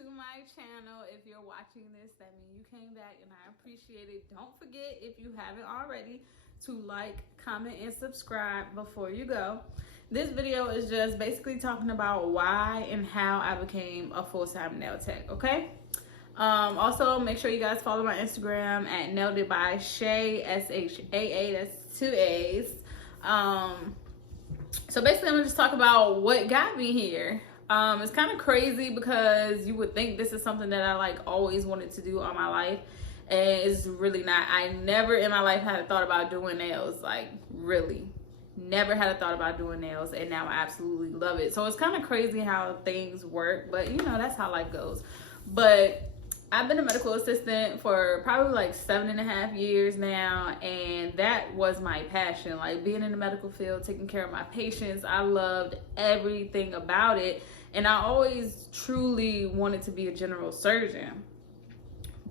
to my channel. If you're watching this, that means you came back and I appreciate it. Don't forget, if you haven't already, to like, comment, and subscribe before you go. This video is just basically talking about why and how I became a full-time nail tech, okay? Also, make sure you guys follow my Instagram at Nailed It by Shay, S-H-A-A, that's 2 A's. So basically, I'm gonna just talk about what got me here. It's kind of crazy because you would think this is something that I like always wanted to do all my life, and it's really not. I never in my life had a thought about doing nails, like really. Never had a thought about doing nails, and now I absolutely love it. So it's kind of crazy how things work, but you know, that's how life goes. But I've been a medical assistant for probably like 7.5 years now, and that was my passion, like being in the medical field, taking care of my patients. I loved everything about it, and I always truly wanted to be a general surgeon.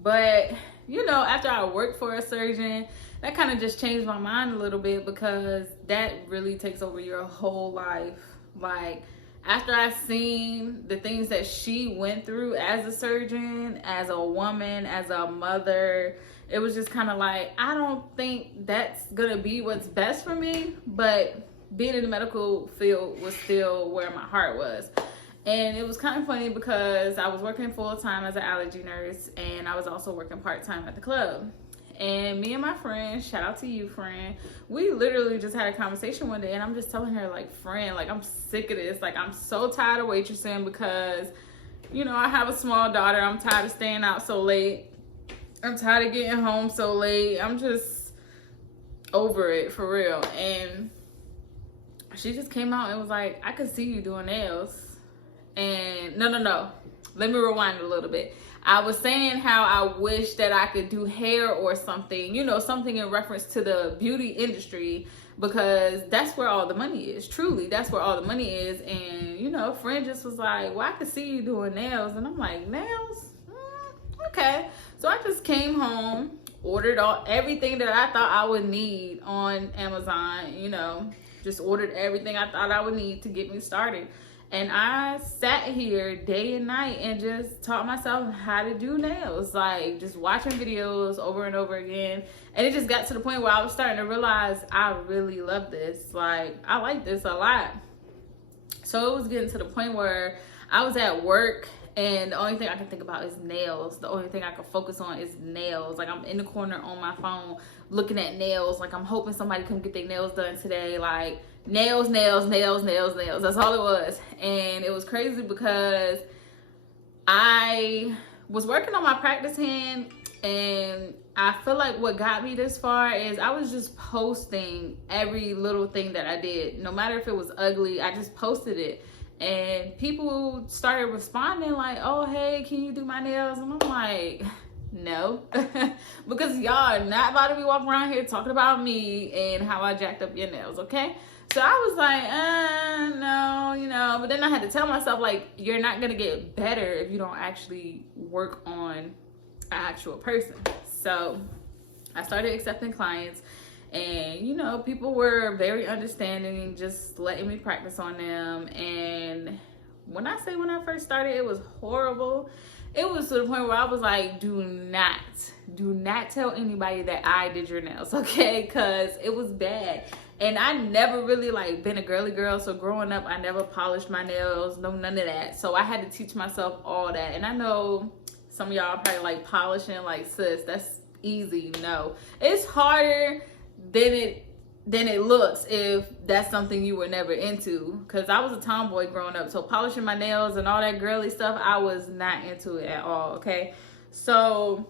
But you know, after I worked for a surgeon, that kind of just changed my mind a little bit, because that really takes over your whole life. Like, after I seen the things that she went through as a surgeon, as a woman, as a mother, it was just kind of like, I don't think that's gonna be what's best for me. But being in the medical field was still where my heart was. And it was kind of funny because I was working full-time as an allergy nurse, and I was also working part-time at the club. And me and my friend, shout out to you, friend, we literally just had a conversation one day, and I'm just telling her, like, friend, like, I'm sick of this. Like, I'm so tired of waitressing because, you know, I have a small daughter. I'm tired of staying out so late. I'm tired of getting home so late. I'm just over it, for real. And she just came out and was like, I could see you doing nails. And no. Let me rewind a little bit. I was saying how I wish that I could do hair or something, you know, something in reference to the beauty industry, because that's where all the money is. Truly, that's where all the money is. And, you know, a friend just was like, well, I could see you doing nails. And I'm like, nails? Okay. So I just came home, ordered everything that I thought I would need on Amazon, you know, just ordered everything I thought I would need to get me started. And I sat here day and night and just taught myself how to do nails, like just watching videos over and over again. And it just got to the point where I was starting to realize I really love this. Like, I like this a lot. So it was getting to the point where I was at work, and the only thing I can think about is nails. The only thing I can focus on is nails. Like, I'm in the corner on my phone looking at nails. Like, I'm hoping somebody come get their nails done today. Like, nails. That's all it was. And it was crazy because I was working on my practice hand, and I feel like what got me this far is I was just posting every little thing that I did. No matter if it was ugly, I just posted it. And people started responding like, oh, hey, can you do my nails? And I'm like, no. Because y'all are not about to be walking around here talking about me and how I jacked up your nails, okay? So I was like, no, you know. But then I had to tell myself, like, you're not going to get better if you don't actually work on an actual person. So I started accepting clients. And, you know, people were very understanding, just letting me practice on them. And when I first started, it was horrible. It was to the point where I was like, do not tell anybody that I did your nails, okay? Because it was bad. And I never really, like, been a girly girl. So growing up, I never polished my nails, no, none of that. So I had to teach myself all that. And I know some of y'all probably like polishing, like, sis, that's easy. No, it's harder than it looks if that's something you were never into. Because I was a tomboy growing up, so polishing my nails and all that girly stuff, I was not into it at all, okay? So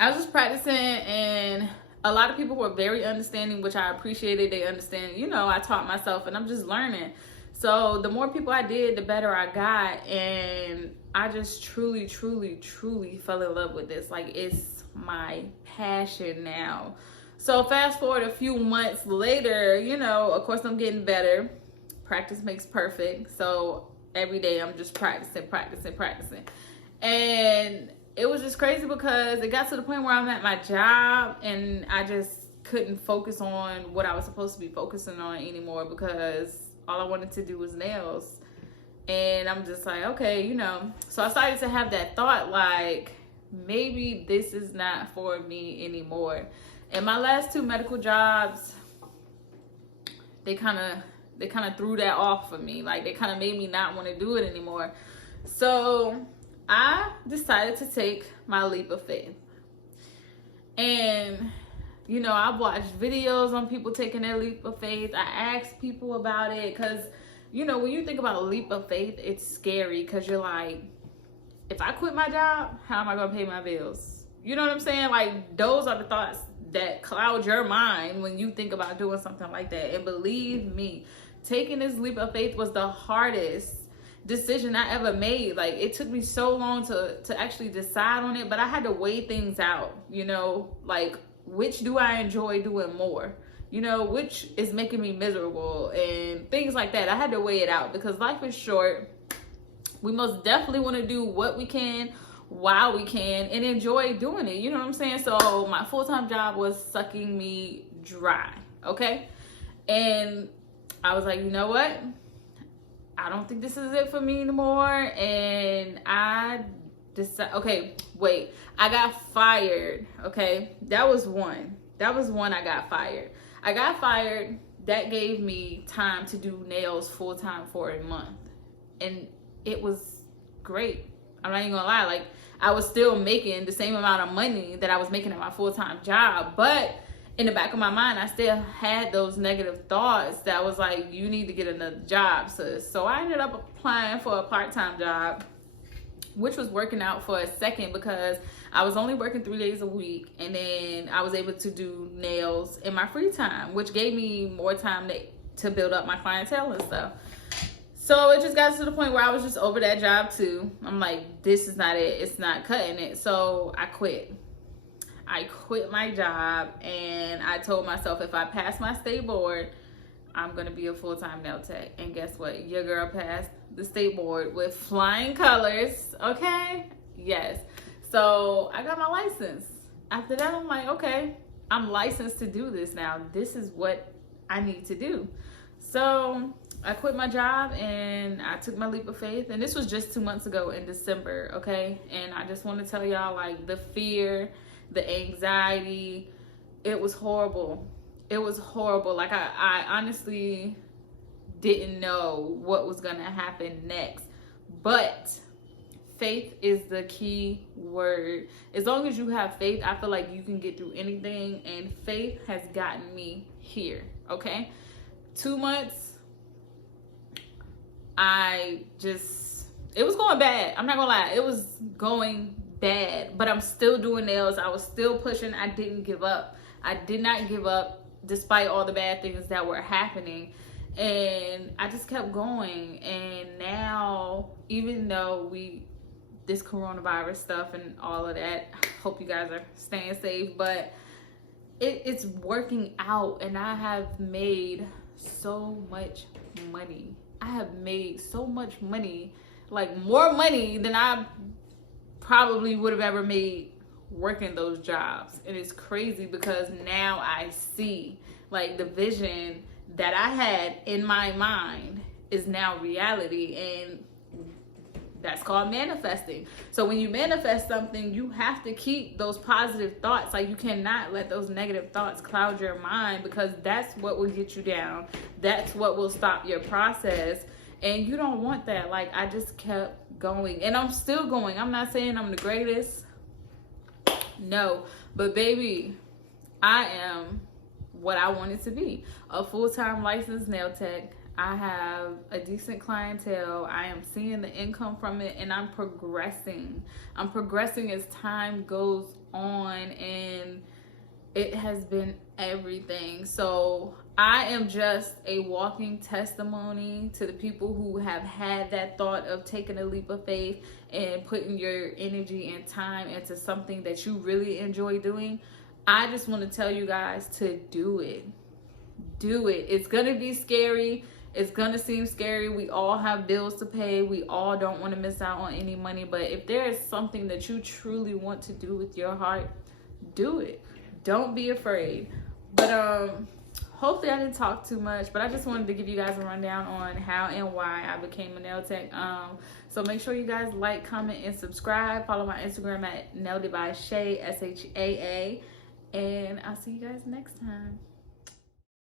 I was just practicing, and a lot of people were very understanding, which I appreciated. They understand, you know, I taught myself and I'm just learning. So the more people I did, the better I got. And I just truly fell in love with this. Like, it's my passion now. So fast forward a few months later, you know, of course I'm getting better. Practice makes perfect. So every day I'm just practicing. And it was just crazy because it got to the point where I'm at my job and I just couldn't focus on what I was supposed to be focusing on anymore, because all I wanted to do was nails. And I'm just like, okay, you know. So I started to have that thought, like, maybe this is not for me anymore. And my last 2 medical jobs, they kind of threw that off for me. Like, they kind of made me not want to do it anymore. So I decided to take my leap of faith. And, you know, I've watched videos on people taking their leap of faith. I asked people about it because, you know, when you think about a leap of faith, it's scary because you're like, if I quit my job, how am I going to pay my bills? You know what I'm saying? Like, those are the thoughts that cloud your mind when you think about doing something like that. And believe me, taking this leap of faith was the hardest decision I ever made. Like, it took me so long to actually decide on it, but I had to weigh things out, you know, like, which do I enjoy doing more? You know, which is making me miserable and things like that. I had to weigh it out because life is short. We most definitely want to do what we can while we can and enjoy doing it. You know what I'm saying? So my full-time job was sucking me dry, okay? And I was like, you know what? I don't think this is it for me anymore. And I decided, okay, wait. I got fired, okay? That was one I got fired. I got fired. That gave me time to do nails full-time for a month. And it was great. I'm not even gonna lie. Like, I was still making the same amount of money that I was making at my full-time job. But in the back of my mind, I still had those negative thoughts that was like, you need to get another job, sis. So I ended up applying for a part-time job, which was working out for a second because I was only working 3 days a week, and then I was able to do nails in my free time, which gave me more time to build up my clientele and stuff. So it just got to the point where I was just over that job too. I'm like, this is not it. It's not cutting it. So I quit. I quit my job, and I told myself if I pass my state board, I'm going to be a full-time nail tech. And guess what? Your girl passed the state board with flying colors, okay? Yes. So I got my license. After that, I'm like, okay, I'm licensed to do this now. This is what I need to do. So I quit my job and I took my leap of faith. And this was just 2 months ago in December, okay? And I just want to tell y'all, like, the fear, the anxiety, it was horrible. It was horrible. Like, I honestly didn't know what was going to happen next. But faith is the key word. As long as you have faith, I feel like you can get through anything. And faith has gotten me here, okay? 2 months, it was going bad. I'm not going to lie. It was going bad. But I'm still doing nails. I was still pushing. I didn't give up. I did not give up despite all the bad things that were happening. And I just kept going. And now, even though this coronavirus stuff and all of that, I hope you guys are staying safe, but it's working out. And I have made so much money. I have made so much money, like more money than I probably would have ever made working those jobs. And it's crazy because now I see, like, the vision that I had in my mind is now reality, and that's called manifesting. So when you manifest something, you have to keep those positive thoughts. Like, you cannot let those negative thoughts cloud your mind, because that's what will get you down. That's what will stop your process. And you don't want that. Like, I just kept going, and I'm still going. I'm not saying I'm the greatest. No, but baby, I am what I wanted to be, a full-time licensed nail tech. I have a decent clientele. I am seeing the income from it, and I'm progressing. I'm progressing as time goes on, and it has been everything. So I am just a walking testimony to the people who have had that thought of taking a leap of faith and putting your energy and time into something that you really enjoy doing. I just want to tell you guys to do it. Do it. It's going to be scary. It's going to seem scary. We all have bills to pay. We all don't want to miss out on any money. But if there is something that you truly want to do with your heart, do it. Don't be afraid. But hopefully I didn't talk too much, but I just wanted to give you guys a rundown on how and why I became a nail tech. So make sure you guys like, comment, and subscribe. Follow my Instagram at Nailed It by Shay, SHAA. And I'll see you guys next time.